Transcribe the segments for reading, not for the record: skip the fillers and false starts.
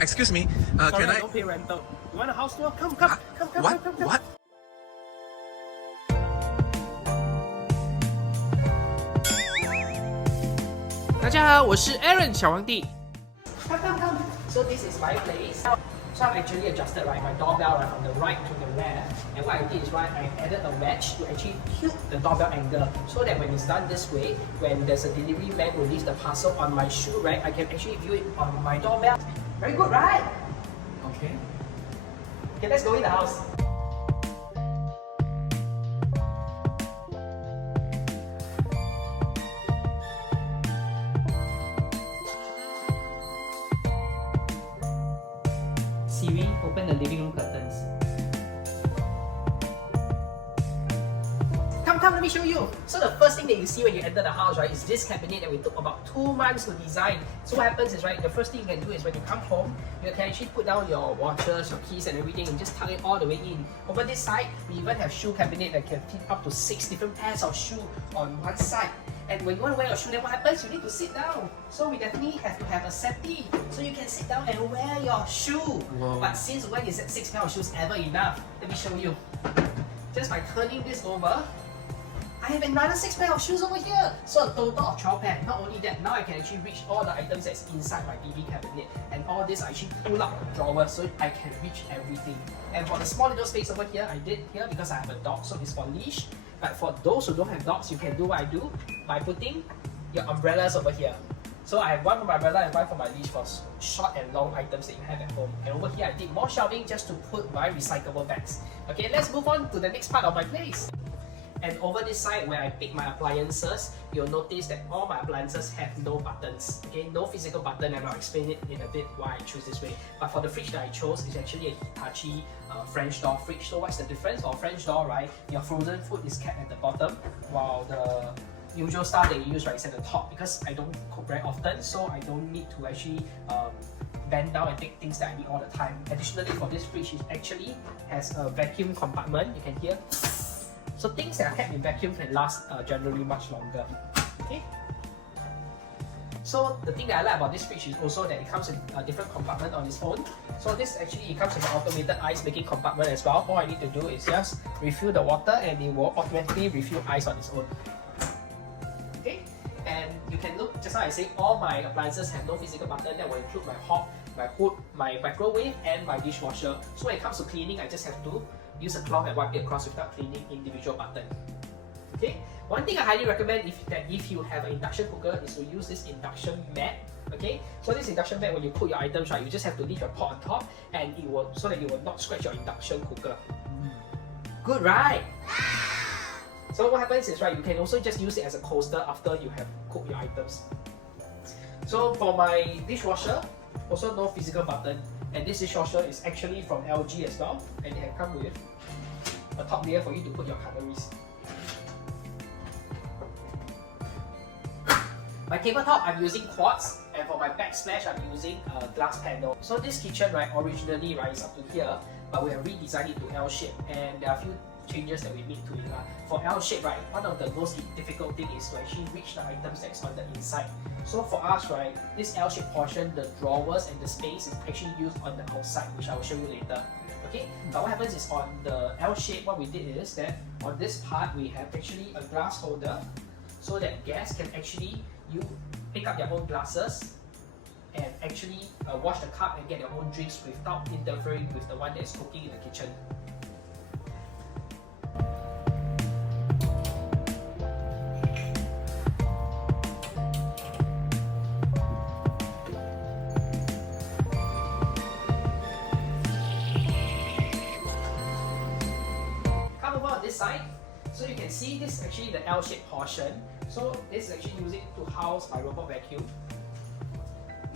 Excuse me. Sorry, Can I? don't pay rental. You want a house tour? Come. What? What? 大家好，我是 Aaron 小皇帝。Come. So this is my place. So I've actually adjusted my doorbell from the right to the left. And what I did is I added a wedge to actually tilt the doorbell angle, so that when it's done this way, when there's a delivery man who leaves the parcel on my shoe rack, I can actually view it on my doorbell. Very good, right? Okay. Okay, let's go in the house. Siri, open the living room curtains. Come, let me show you. So the first thing that you see when you enter the house, right, is this cabinet that we took about 2 months to design. So what happens is, right, the first thing you can do is when you come home, you can actually put down your watches, your keys and everything and just tuck it all the way in. Over this side, we even have shoe cabinet that can fit up to 6 different pairs of shoe on one side. And when you want to wear your shoe, then what happens? You need to sit down. So we definitely have to have a settee, so you can sit down and wear your shoe. Whoa. But since when is that 6 pair of shoes ever enough? Let me show you. Just by turning this over, I have another 6 pair of shoes over here. So a total of 12 pair. Not only that, now I can actually reach all the items that's inside my TV cabinet. And all this I actually pull out the drawer so I can reach everything. And for the small little space over here, I did here because I have a dog, so it's for leash. But for those who don't have dogs, you can do what I do by putting your umbrellas over here. So I have one for my umbrella and one for my leash for short and long items that you have at home. And over here I did more shelving just to put my recyclable bags. Okay, let's move on to the next part of my place. And over this side where I pick my appliances, you'll notice that all my appliances have no buttons. Okay, no physical button, and I'll explain it in a bit why I choose this way. But for the fridge that I chose, it's actually a Hitachi French door fridge. So what's the difference? For French door, right, your frozen food is kept at the bottom, while the usual stuff that you use, right, is at the top. Because I don't cook very often, so I don't need to actually bend down and take things that I need all the time. Additionally, for this fridge, it actually has a vacuum compartment. You can hear. So things that are kept in vacuum can last generally much longer. Okay. So the thing that I like about this fridge is also that it comes in a different compartment on its own. So this actually, it comes in an automated ice making compartment as well. All I need to do is just refill the water and it will automatically refill ice on its own. Okay. And you can look, just like I said, all my appliances have no physical button. That will include my hob, my hood, my microwave and my dishwasher. So when it comes to cleaning, I just have to use a cloth and wipe it across without cleaning individual button. Okay. One thing I highly recommend if you have an induction cooker is to use this induction mat. Okay. So this induction mat, when you put your items, right, you just have to leave your pot on top, and it will, so that you will not scratch your induction cooker. Good, right? So what happens is, right, you can also just use it as a coaster after you have cooked your items. So for my dishwasher, also no physical button. And this dishwasher is actually from LG as well, and they have come with a top layer for you to put your cutleries. My tabletop, I'm using quartz, and for my backsplash, I'm using a glass panel. So this kitchen, right, originally, right, is up to here, but we have redesigned it to L shape, and there are a few changes that we made to it. For L shape, right, one of the most difficult thing is to actually reach the items that's on the inside. So for us, right, this L shape portion, the drawers and the space is actually used on the outside, which I will show you later. Okay, but what happens is on the L shape, what we did is that on this part we have actually a glass holder, so that guests can actually pick up their own glasses and actually wash the cup and get their own drinks without interfering with the one that is cooking in the kitchen. This side, so you can see this is actually the L-shaped portion. So this is actually using to house my robot vacuum.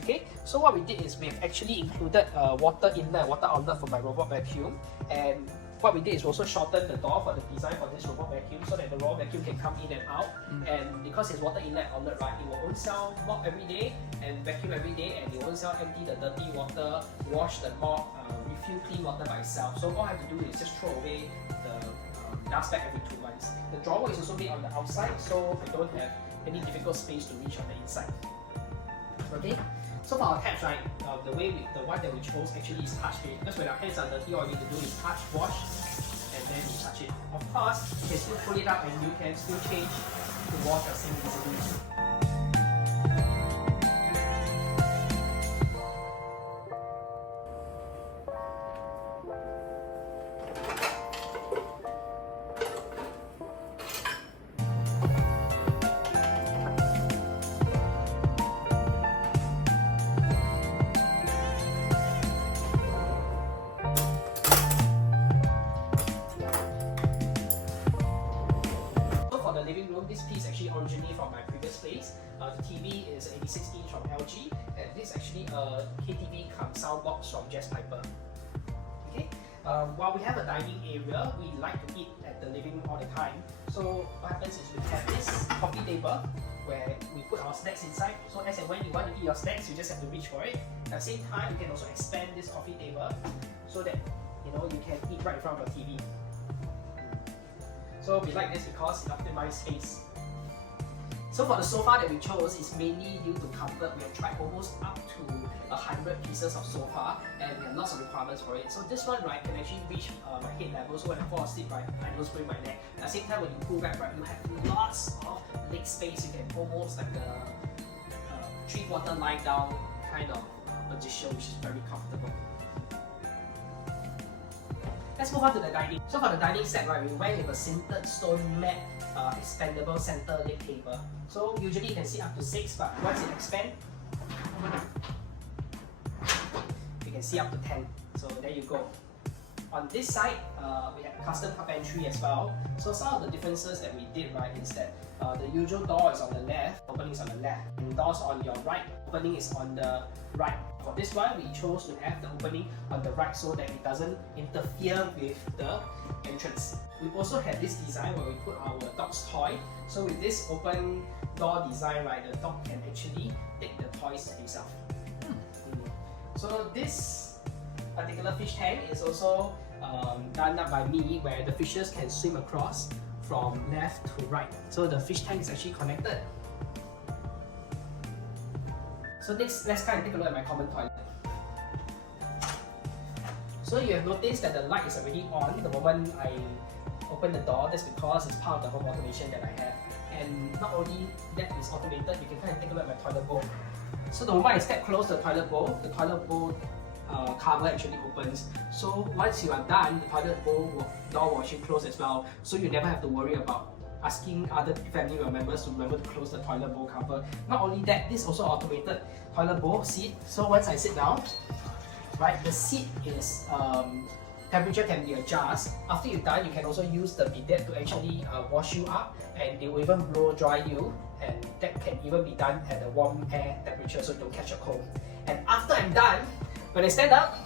Okay, so what we did is we've actually included water inlet, water outlet for my robot vacuum, and what we did is also shorten the door for the design for this robot vacuum so that the robot vacuum can come in and out. And because it's water inlet outlet, right, it will own self mop every day and vacuum every day, and it will own self empty the dirty water, wash the mop, refill clean water by itself. So all I have to do is just throw away the dust bag every 2 months. The drawer is also made on the outside, so I don't have any difficult space to reach on the inside. Okay, So for our taps, right, the one that we chose actually is touch it. Because when our hands are dirty, all you need to do is touch, wash, and then you touch it. Of course, you can still pull it up and you can still change to wash your sink easily. Living room, this piece actually originated from my previous place. The TV is 86-inch from LG, and this is actually a KTV sound box from Jazzpiper. Okay, while we have a dining area, we like to eat at the living room all the time. So what happens is we have this coffee table where we put our snacks inside. So as and when you want to eat your snacks, you just have to reach for it. At the same time, you can also expand this coffee table so that you can eat right in front of your TV. So we like this because it optimizes space. So for the sofa that we chose, it's mainly due to comfort. We have tried almost up to 100 pieces of sofa and we have lots of requirements for it. So this one, right, can actually reach my head level. So when I fall asleep, right, I don't sprain my neck. At the same time, when you pull back, right, you have lots of leg space. You can almost like a 3/4 lie down kind of position, which is very comfortable. Let's move on to the dining. So for the dining set, right, we went with a sintered stone mat expandable center leg table. So usually you can see up to 6, but once it expands, you can see up to 10. So there you go. On this side, we have custom carpentry as well. So some of the differences that we did, right, is that the usual door is on the left, opening is on the left, and doors on your right, opening is on the right. For this one, we chose to have the opening on the right so that it doesn't interfere with the entrance. We also have this design where we put our dog's toy. So with this open door design, right, the dog can actually take the toys himself. So this particular fish tank is also done up by me, where the fishes can swim across from left to right. So the fish tank is actually connected. So next, let's kind of take a look at my common toilet. So you have noticed that the light is already on the moment I open the door. That's because it's part of the home automation that I have. And not only that is automated, you can kind of take a look at my toilet bowl. So the moment I step close to the toilet bowl cover actually opens. So once you are done, the toilet bowl door will actually close as well. So you never have to worry about asking other family members to remember to close the toilet bowl cover. Not only that, this also automated toilet bowl seat. So once I sit down, right, the seat is temperature can be adjusted. After you're done, you can also use the bidet to actually wash you up, and they will even blow dry you, and that can even be done at a warm air temperature so you don't catch a cold. And after I'm done, when I stand up,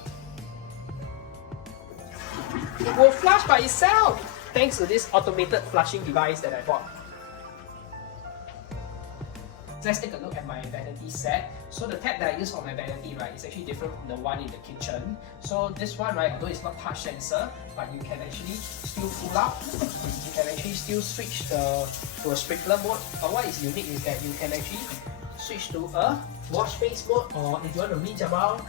it will flush by itself thanks to this automated flushing device that I bought. Let's take a look at my vanity set. So the tap that I use for my vanity, right, is actually different from the one in the kitchen. So this one, right, although it's not touch sensor, but you can actually still pull up. You can actually still switch to a sprinkler mode. But what is unique is that you can actually switch to a wash face mode, or if you want to reach around,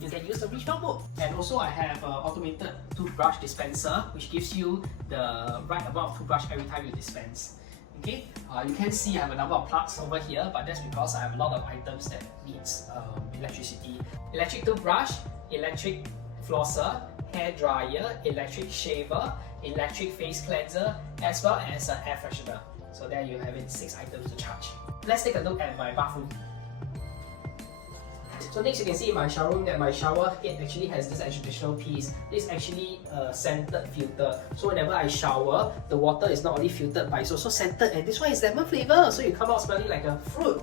you can use the reach down mode. And also I have an automated toothbrush dispenser, which gives you the right amount of toothbrush every time you dispense. Okay, you can see I have a number of plugs over here, but that's because I have a lot of items that needs electricity. Electric toothbrush, electric flosser, hair dryer, electric shaver, electric face cleanser, as well as an air freshener. So there you have it, 6 items to charge. Let's take a look at my bathroom. So next you can see in my shower room that my shower head actually has this additional piece. This is actually a scented filter. So whenever I shower, the water is not only filtered but it's also scented, and this one is lemon flavor, so you come out smelling like a fruit.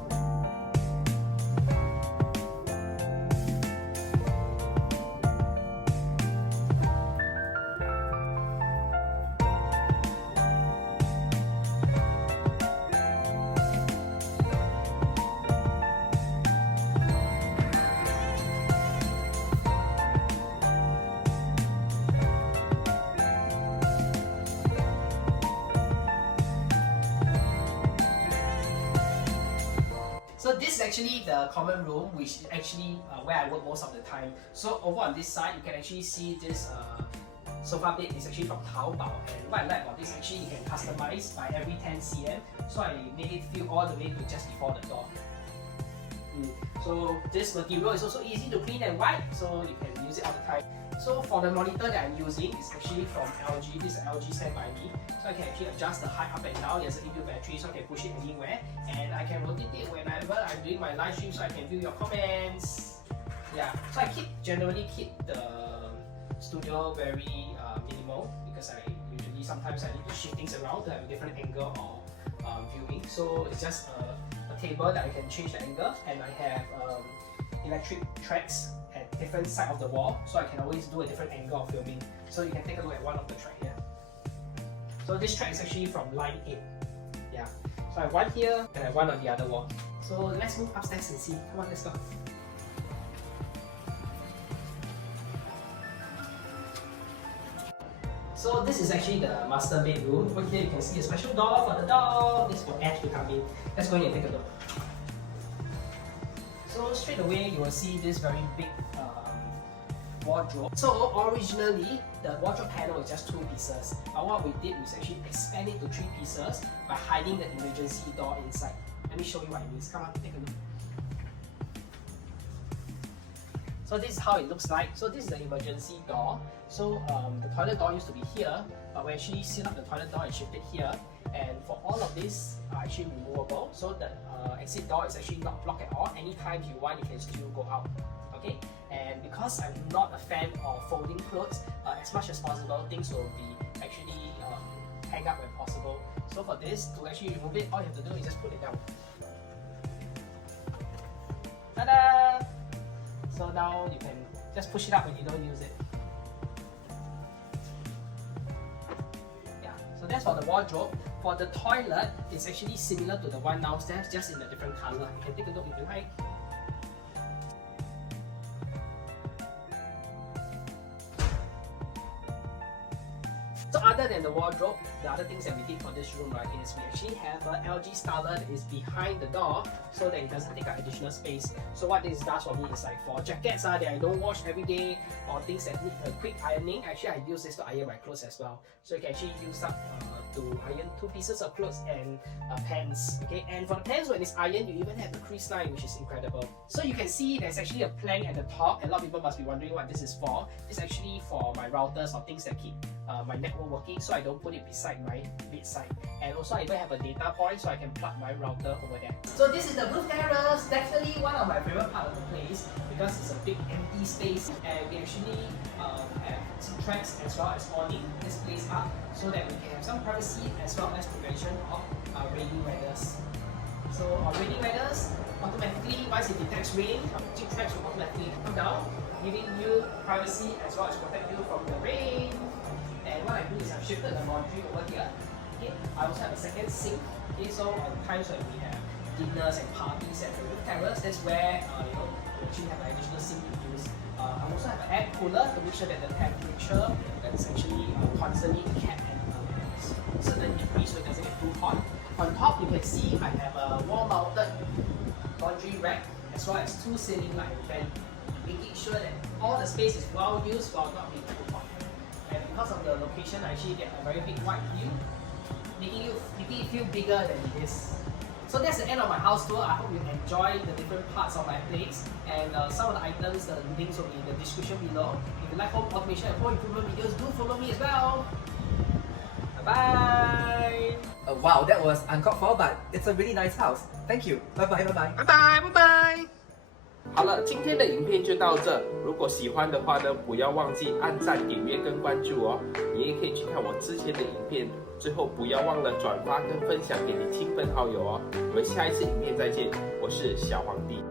So this is actually the common room, which is actually where I work most of the time. So over on this side, you can actually see this sofa bed is actually from Taobao, and what I like about this, actually you can customize by every 10 cm. So I made it feel all the way to just before the door. So this material is also easy to clean and wipe, so you can use it all the time. So for the monitor that I'm using, it's actually from LG. This is LG Stand By Me. So I can actually adjust the height up and down. There's an inbuilt battery, so I can push it anywhere. And I can rotate it whenever I'm doing my live stream, so I can view your comments. Yeah, so I generally keep the studio very minimal, because I usually sometimes I need to shift things around to have a different angle or viewing. So it's just a table that I can change the angle, and I have electric tracks at different side of the wall, so I can always do a different angle of filming. So you can take a look at one of the track here. So this track is actually from line 8. Yeah. So I have one here and I have one on the other wall. So let's move upstairs and see. Come on, let's go. So this is actually the master bedroom. Over here you can see a special door for the dog. This is for Ash to come in. Let's go in and take a look. So straight away you will see this very big wardrobe. So originally the wardrobe panel is just 2 pieces, but what we did was actually expand it to 3 pieces by hiding the emergency door inside. Let me show you what it means. Come on, take a look. So this is how it looks like. So this is the emergency door. So the toilet door used to be here, but we actually sealed up the toilet door and shifted here. And for all of this are actually removable. So the exit door is actually not blocked at all. Anytime you want, you can still go out. Okay. And because I'm not a fan of folding clothes, as much as possible, things will be actually hang up when possible. So for this, to actually remove it, all you have to do is just put it down. Ta-da! So now you can just push it up when you don't use it. Yeah, so that's for the wardrobe. For the toilet, it's actually similar to the one downstairs, just in a different color. You can take a look if you like. So other than the wardrobe, the other things that we did for this room, right, is we actually have an LG Starler that is behind the door, so that it doesn't take up additional space. So what this does for me is like for jackets that I don't wash every day, or things that need a quick ironing, actually I use this to iron my clothes as well. So you can actually use up to iron 2 pieces of clothes and pants. Okay, and for the pants, when it's ironed, you even have the crease line, which is incredible. So you can see there's actually a plank at the top. A lot of people must be wondering what this is for. It's actually for my routers or things that keep my network working, so I don't put it beside my bedside. And also I even have a data point, so I can plug my router over there. So this is the roof terrace, definitely one of my favorite part of the place, because it's a big empty space, and we actually have some tracks as well as awning this place up, so that we can have some privacy as well as prevention of rainy weathers. So on rainy weathers, automatically once it detects rain, the tracks will automatically come down, giving you privacy as well as protect you from the rain. And what I do is I've shifted the laundry over here. Okay, I also have a second sink. Okay, so on times when we have dinners and parties at the roof terrace, that's where we actually have an additional sink to use. I also have an air cooler to make sure that the temperature is actually constantly kept at a certain degree, so it doesn't get too hot. On top, you can see I have a wall-mounted laundry rack as well as 2 ceiling light fan, making sure that all the space is well used while not being too hot. And because of the location, I actually get a very big wide view, making it feel bigger than it is. So that's the end of my house tour. I hope you enjoy the different parts of my place, and some of the items, the links will be in the description below. If you like home automation and home improvement videos, do follow me as well. Bye bye. Wow, that was uncalled for, but it's a really nice house. Thank you. Bye bye. Bye bye. Bye bye, bye bye. 好了，今天的影片就到这。如果喜欢的话呢，不要忘记按赞、点阅跟关注哦。你也可以去看我之前的影片。最后不要忘了转发跟分享给你亲朋好友哦。我们下一次影片再见，我是小皇帝。